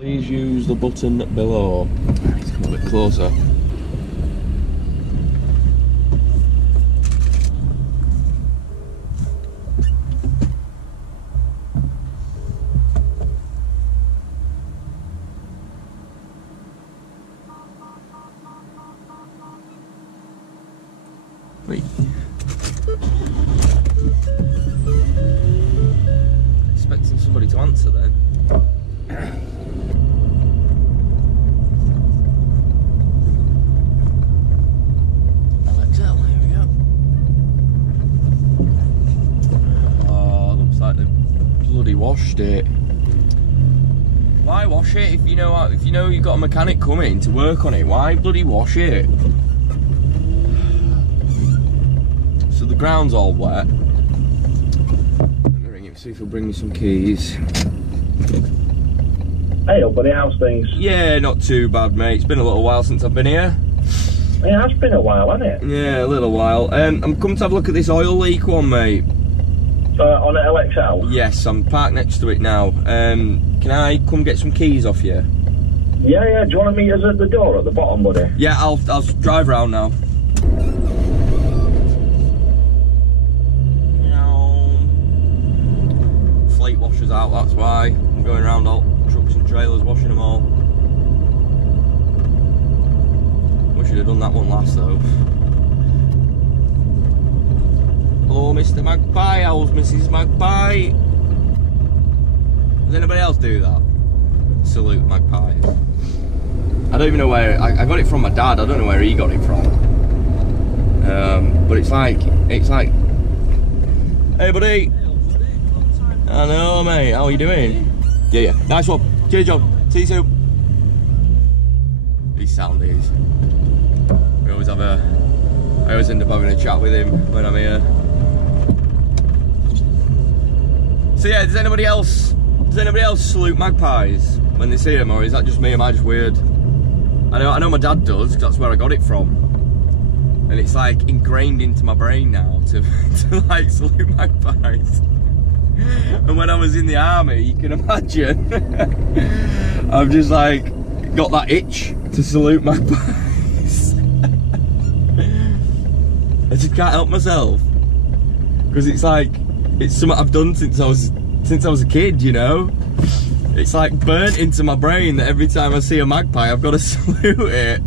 Please use the button below. Let's come a bit closer. Wait. Expecting somebody to answer then. LXL, here we go. Oh, looks like they've bloody washed it. Why wash it if you know you've got a mechanic coming to work on it? Why bloody wash it? So the ground's all wet. Let me ring him, see if he'll bring me some keys. Hey, buddy, how's things? Yeah, not too bad, mate. It's been a little while since I've been here. It has been a while, hasn't it? Yeah, a little while. I'm come to have a look at this oil leak one, mate. On an LXL? Yes, I'm parked next to it now. Can I come get some keys off you? Yeah. Do you want to meet us at the door at the bottom, buddy? Yeah, I'll drive round now. Fleet washers out, that's why. I'm going around all trucks and trailers washing them all. We should have done that one last though. Hello, Mr. Magpie. How's Mrs. Magpie? Does anybody else do that? Salute magpies. I don't even know where I got it from. My dad. I don't know where he got it from. But it's like, hey buddy. I know, mate. How are you doing? Yeah. Nice one. Cheers, John. See you soon. He's sound, these. I always end up having a chat with him when I'm here. So yeah, does anybody else salute magpies when they see them, or is that just me? Am I just weird? I know my dad does, because that's where I got it from, and it's like ingrained into my brain now to like salute magpies. And when I was in the army, you can imagine, I've just like got that itch to salute magpies. I just can't help myself, because it's like, it's something I've done since I was a kid, you know? It's like burnt into my brain that every time I see a magpie, I've got to salute it.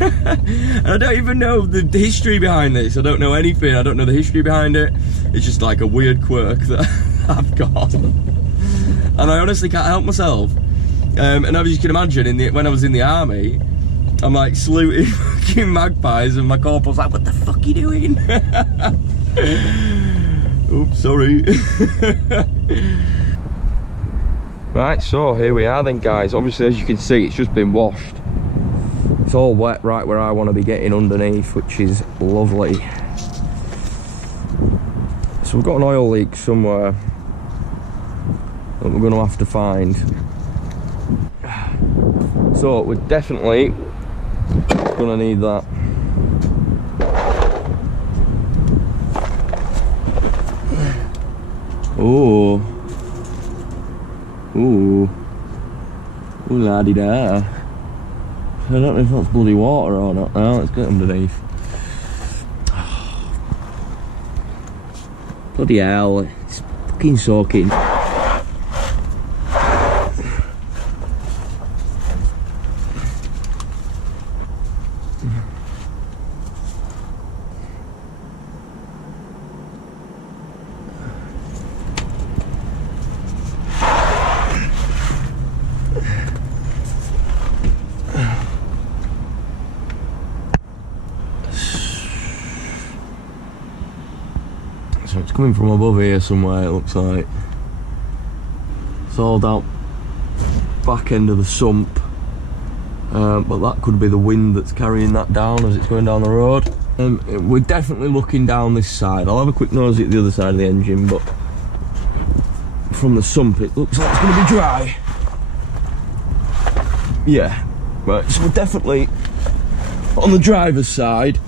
And I don't even know the history behind this. I don't know anything. I don't know the history behind it. It's just like a weird quirk that I've got. And I honestly can't help myself. And as you can imagine, when I was in the army, I'm like saluting fucking magpies, and my corporal's like, what the fuck are you doing? Oops, sorry. Right, so here we are then, guys. Obviously, as you can see, it's just been washed. It's all wet right where I want to be getting underneath, which is lovely. So we've got an oil leak somewhere that we're going to have to find. So we're definitely going to need that. Oh. Ooh. Ooh la di da. I don't know if that's bloody water or not now. Let's get underneath. Bloody hell, it's fucking soaking. So it's coming from above here somewhere, it looks like. It's all down back end of the sump, but that could be the wind that's carrying that down as it's going down the road. We're definitely looking down this side. I'll have a quick nosy at the other side of the engine, but from the sump it looks like it's going to be dry. Yeah, right, so we're definitely on the driver's side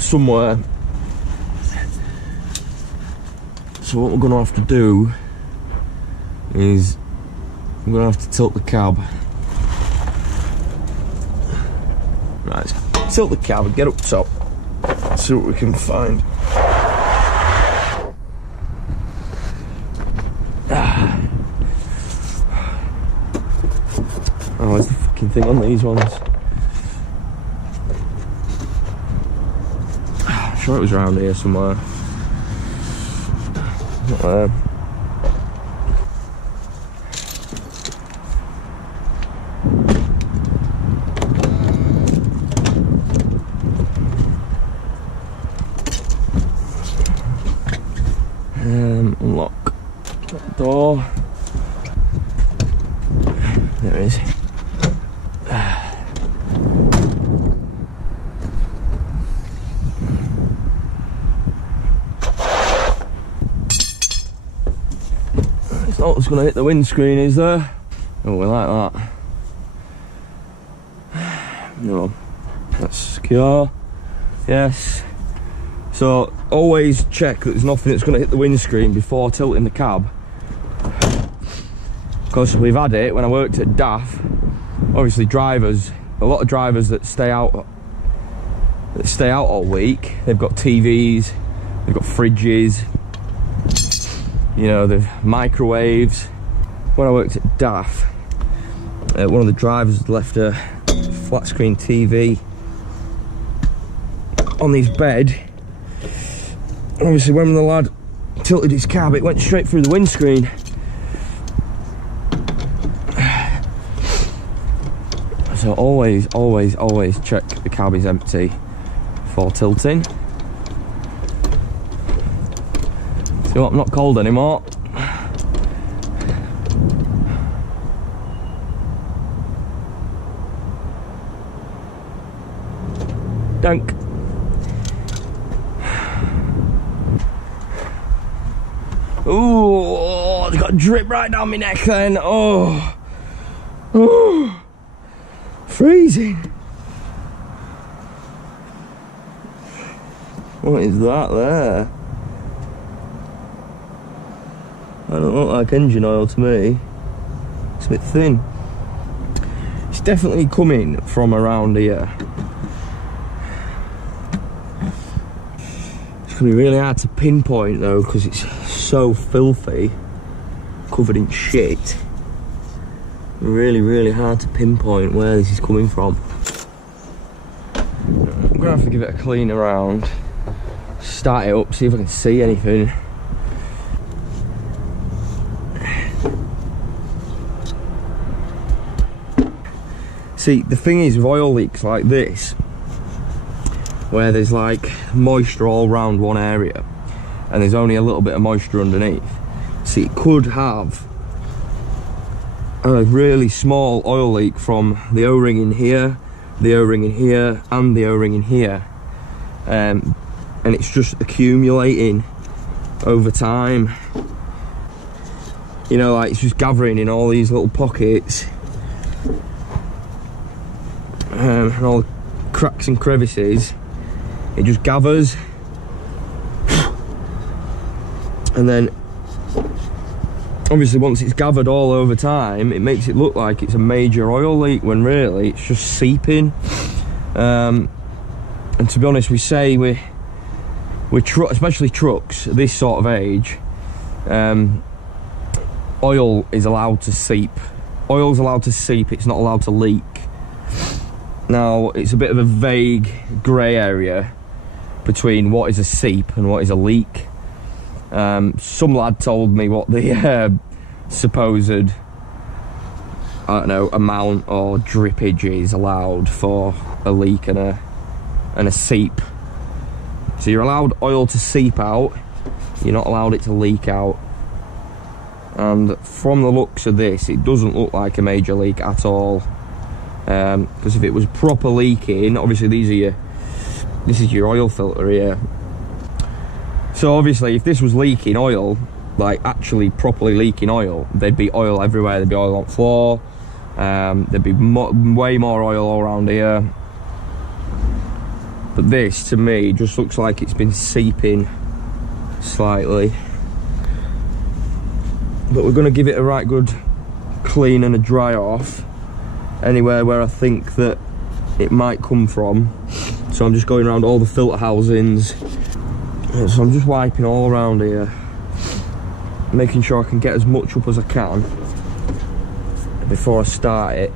somewhere. So what we're going to have to do is I'm gonna have to tilt the cab. Right, tilt the cab and get up top. See what we can find. Oh, where's the fucking thing on these ones? I'm sure it was around here somewhere. Not there. Unlock that door. There it is. It's not what's going to hit the windscreen, is there? Oh, we like that. No, that's secure. Yes. So always check that there's nothing that's going to hit the windscreen before tilting the cab. Because we've had it when I worked at DAF. Obviously drivers, a lot of drivers that stay out all week, they've got TVs, they've got fridges, you know, they've microwaves. When I worked at DAF, one of the drivers left a flat screen TV on his bed. And obviously when the lad tilted his cab, it went straight through the windscreen. So always check the cab is empty before tilting. See what, I'm not cold anymore. Dunk. Ooh, it's got a drip right down my neck then. Oh, freezing. What is that there? That don't look like engine oil to me. It's a bit thin. It's definitely coming from around here. It's going to be really hard to pinpoint though, because it's so filthy, covered in shit. Really hard to pinpoint where this is coming from. I'm going to have to give it a clean around, start it up, see if I can see anything. See, the thing is with oil leaks like this, where there's like moisture all around one area and there's only a little bit of moisture underneath. See, it could have a really small oil leak from the O-ring in here, the O-ring in here, and the O-ring in here. And it's just accumulating over time. You know, like it's just gathering in all these little pockets. And all the cracks and crevices, it just gathers. And then obviously once it's gathered all over time, it makes it look like it's a major oil leak when really it's just seeping. And to be honest, we say with especially trucks at this sort of age, oil is allowed to seep. Oil's allowed to seep, it's not allowed to leak. Now, it's a bit of a vague grey area between what is a seep and what is a leak. Some lad told me what the supposed, I don't know, amount or drippage is allowed for a leak and a seep. So you're allowed oil to seep out, you're not allowed it to leak out. And from the looks of this, it doesn't look like a major leak at all. Because if it was proper leaking, obviously this is your oil filter here. So obviously if this was leaking oil, like actually properly leaking oil, there'd be oil everywhere. There'd be oil on the floor, there'd be way more oil all around here. But this to me just looks like it's been seeping slightly. But we're going to give it a right good clean and a dry off anywhere where I think that it might come from. So I'm just going around all the filter housings. So I'm just wiping all around here, making sure I can get as much up as I can before I start it.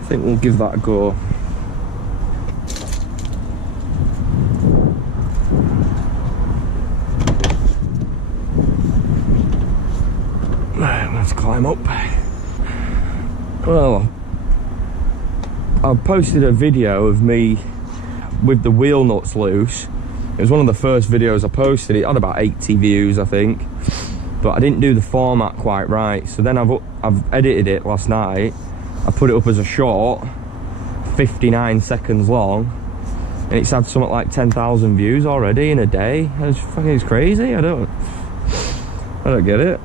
I think we'll give that a go. Let's climb up. Well, I posted a video of me with the wheel nuts loose. It was one of the first videos I posted. It had about 80 views, I think, but I didn't do the format quite right. So then I've edited it last night. I put it up as a short, 59 seconds long, and it's had something like 10,000 views already in a day. It's crazy. I don't get it.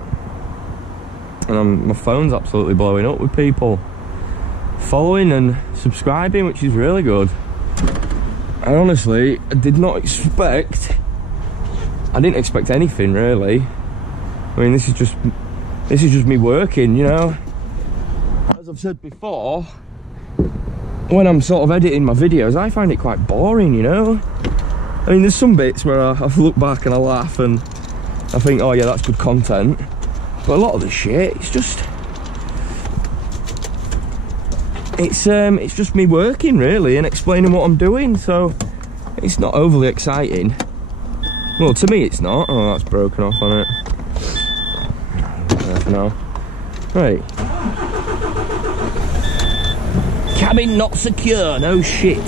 And my phone's absolutely blowing up with people following and subscribing, which is really good. I honestly did not expect, I didn't expect anything really. I mean, this is just me working, you know. As I've said before, when I'm sort of editing my videos, I find it quite boring, you know. I mean, there's some bits where I look back and I laugh and I think, oh yeah, that's good content. But a lot of the shit, it's just me working really and explaining what I'm doing, so it's not overly exciting. Well, to me it's not. Oh, that's broken off on it. There for now. Right. Cabin not secure, no shit.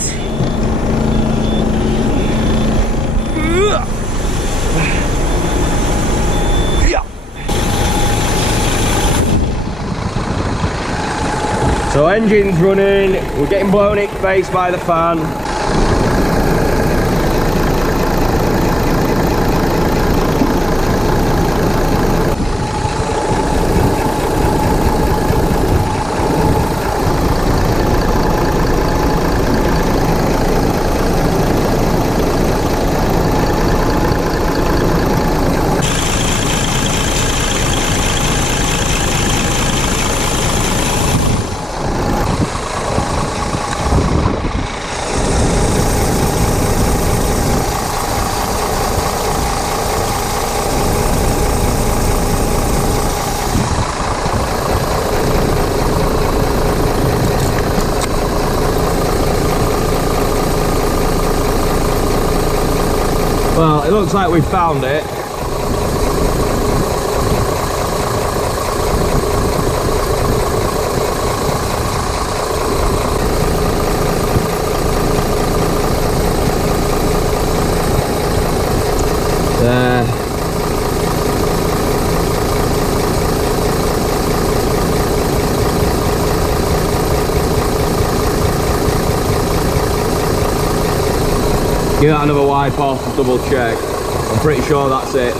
So engine's running, we're getting blown in face by the fan. Well, it looks like we've found it. There. Give that another wipe off and double check. I'm pretty sure that's it.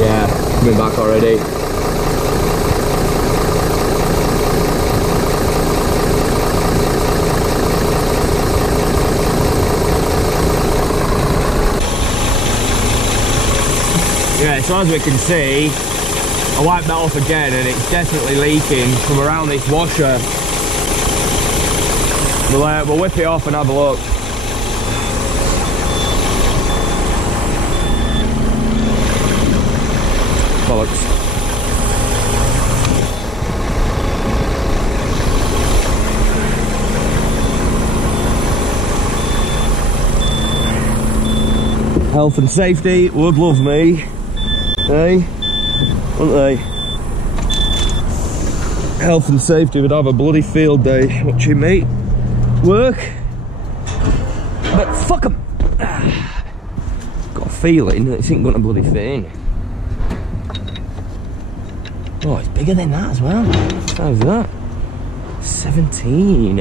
Yeah, coming back already. Yeah, so as we can see, I wiped that off again and it's definitely leaking from around this washer. We'll whip it off and have a look. Bollocks. Health and safety would love me, eh? Wouldn't they? Health and safety would have a bloody field day watching me work, but fuck them. Got a feeling that this ain't gonna bloody thing. Oh, it's bigger than that as well. What size is that? 17.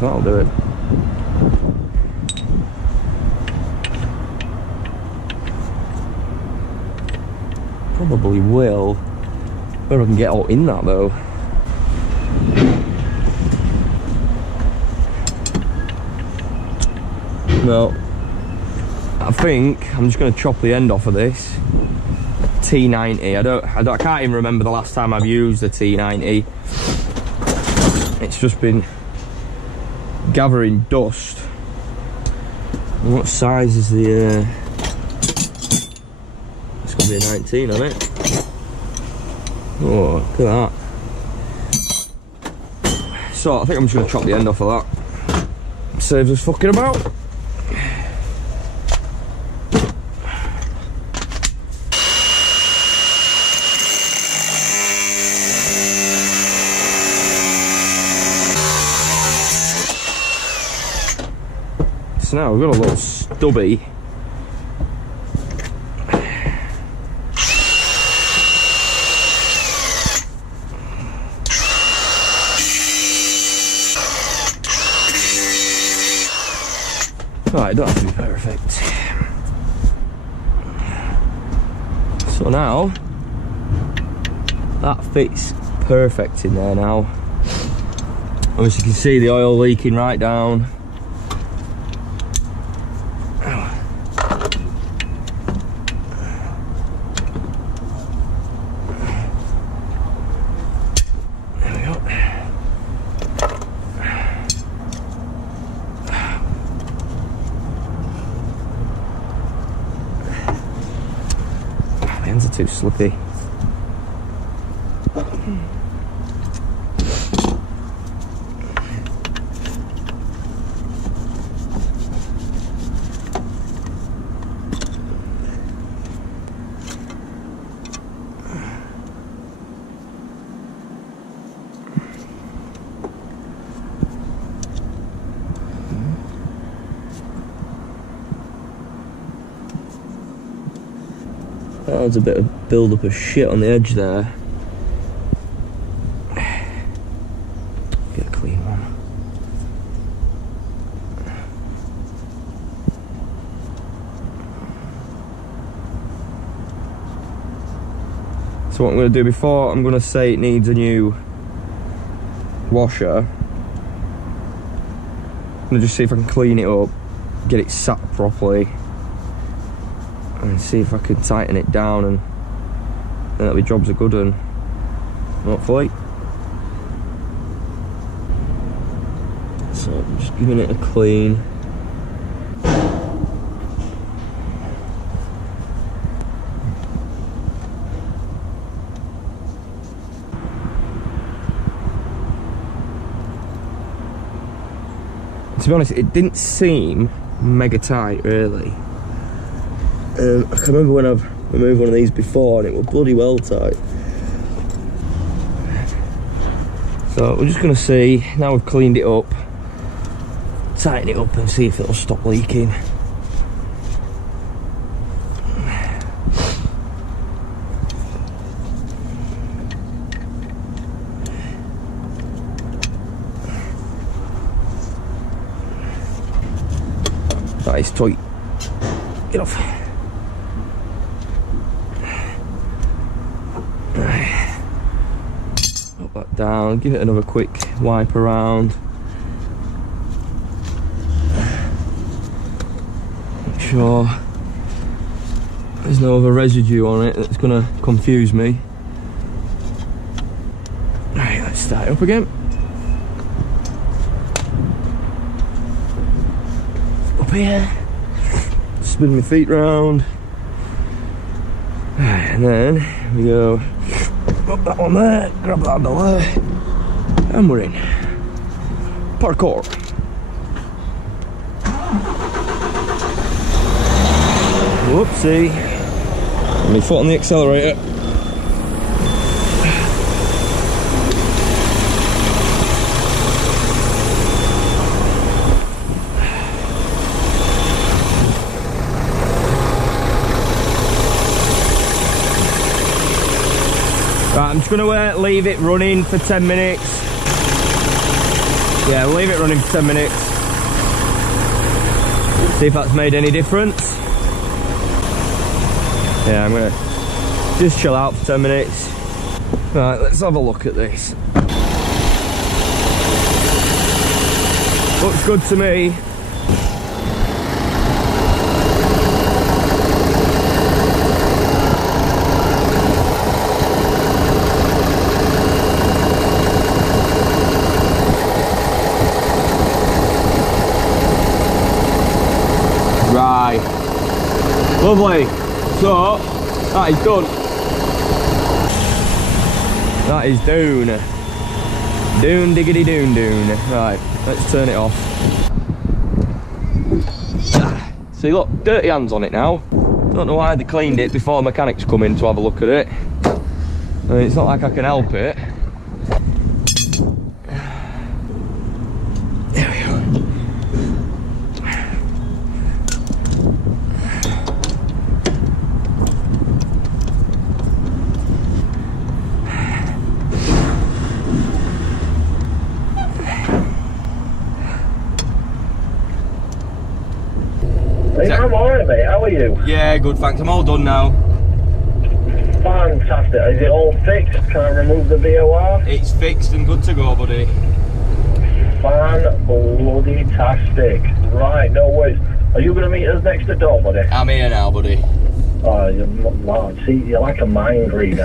That'll do it. Probably will. Where I can get all in that though. No. I think I'm just going to chop the end off of this T90. I can't even remember the last time I've used a T90. It's just been gathering dust. And what size is the? It's got to be a 19 on it. Oh, look at that. So I think I'm just going to chop the end off of that. Saves us fucking about. So now we've got a little stubby. Right, it don't have to be perfect. So now, that fits perfect in there now. Obviously you can see the oil leaking right down. Are too slippy. That was a bit of build up of shit on the edge there. Get a clean one. So what I'm going to do before I'm going to say it needs a new washer, I'm going to just see if I can clean it up, get it sat properly, and see if I can tighten it down, and then that'll be jobs are good, and hopefully. So I'm just giving it a clean. To be honest, it didn't seem mega tight really. I can remember when I've removed one of these before and it was bloody well tight. So we're just going to see, now we've cleaned it up, tighten it up and see if it'll stop leaking. That is tight. Get off. Put that down, give it another quick wipe around. Make sure there's no other residue on it that's gonna confuse me. Right, let's start it up again. Up here. Spin my feet round. Right, and then we go up that one there, grab that handle there, and we're in. Parkour. Whoopsie. My foot on the accelerator. Right, I'm just going to leave it running for 10 minutes. Yeah, we'll leave it running for 10 minutes. See if that's made any difference. Yeah, I'm going to just chill out for 10 minutes. Right, let's have a look at this. Looks good to me. Right. Lovely. So, that is done. That is doon. Doon diggity doon doon. Right, let's turn it off. See, look, dirty hands on it now. Don't know why they cleaned it before mechanics come in to have a look at it. I mean, it's not like I can help it. There we go. Hey, I'm alright, mate. How are you? Yeah, good, thanks. I'm all done now. Fantastic. Is it all fixed? Can I remove the VOR? It's fixed and good to go, buddy. Fan-bloody-tastic. Right, no worries. Are you going to meet us next door, buddy? I'm here now, buddy. Oh, man, see, you're like a mind reader.